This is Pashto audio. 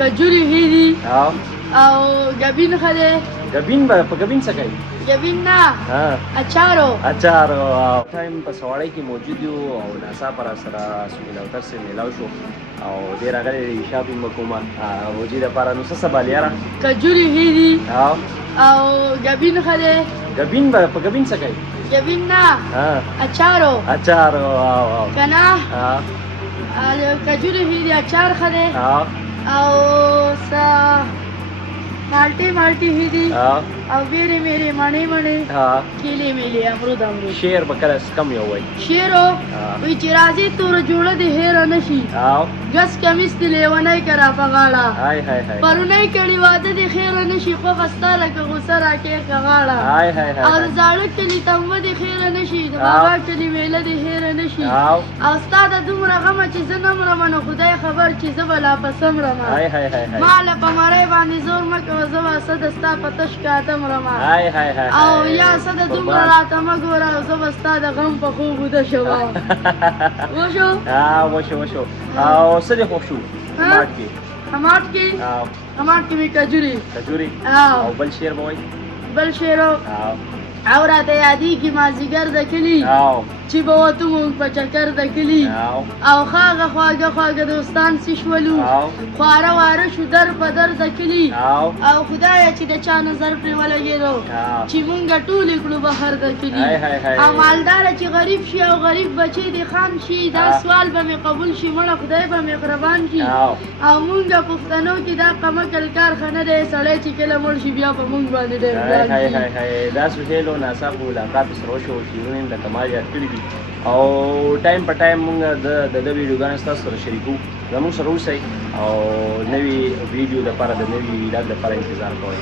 کجوري ښې دي او ګبین ښه دی. ګبین به په ګبین څه کوي؟ ګبین نه اچارو. اچارو ټایم په سواړی کې موجود یو او ناڅاپه را سره سهیل اوتر صاحب میلاو شو او دی راغلی دی شاپینګ به کومه روجي دپاره. نو څه سبال یاره؟ کجوري ښې دي او ګبین ښه دی. ګبین به په ګبین څه کوي؟ ګبین نه اچارو. اچارو که نه کجوري ښې دي اچار ښه دی او څه مالټې ښې دي او بیرې میرې مڼې کیلې میلې امرود شعر به کله کم یو وایي. شعرو وایي چې راځي توره جوړه دې هېره نه شي ګس کمیس دې لیونی که را په غاړه پرونی کړي واده دې خیره نه شي خوښه ستا لکه غوسه راکېږه غاړه او د زاړه کلي تمبه دې خیره نه شي د بابا کلي میله دې هېره نه شي او ستا د دومره غمه چې زه نه مرمه نو خدای خبر چې زه به لا پسه مرمه ما له په مرۍ باندې زور مه کوه زه به څه د ستا په تش کاته مرمه او یا څه د دومره راته مه ګوره او زه به ستا د غم په خوب وده شوه. وشو او څه دې خوښ شو ماټ کې؟ ماټ کې مې کجوري او بل شعر به وایي؟ بل شعر او راته یادېږي مازدیګر د کلي چې به وتو مونږ په چکر د کلي او خاغه خواږه دوستان څه شولو خواره واره شو در په در د کلي او خدایه چې د چا نظر پرې ولګېدو چې مونږ ټولې کړو بهر د کلي او مالداره چې غریب شي او غریب بچی دې خان شي دا سوال به مې قبول شي مړه خدای به مهربان شي او مونږ پښتنو کې دا قمقل کارخانه دی سړی چې کله مړ شي بیا په مونږ باندې ډېر دا سهیلو ناڅاپه ملاقات سره وشو شعرونه یې لکه ما یاد کړي دي او ټایم په ټایم مونږ د ده ویډیوګانې ستاسو سره شریکو. زموږ سره اوسئ او نوي ویډیو دپاره د نوي ویلاګ دپاره انتظار کوئ.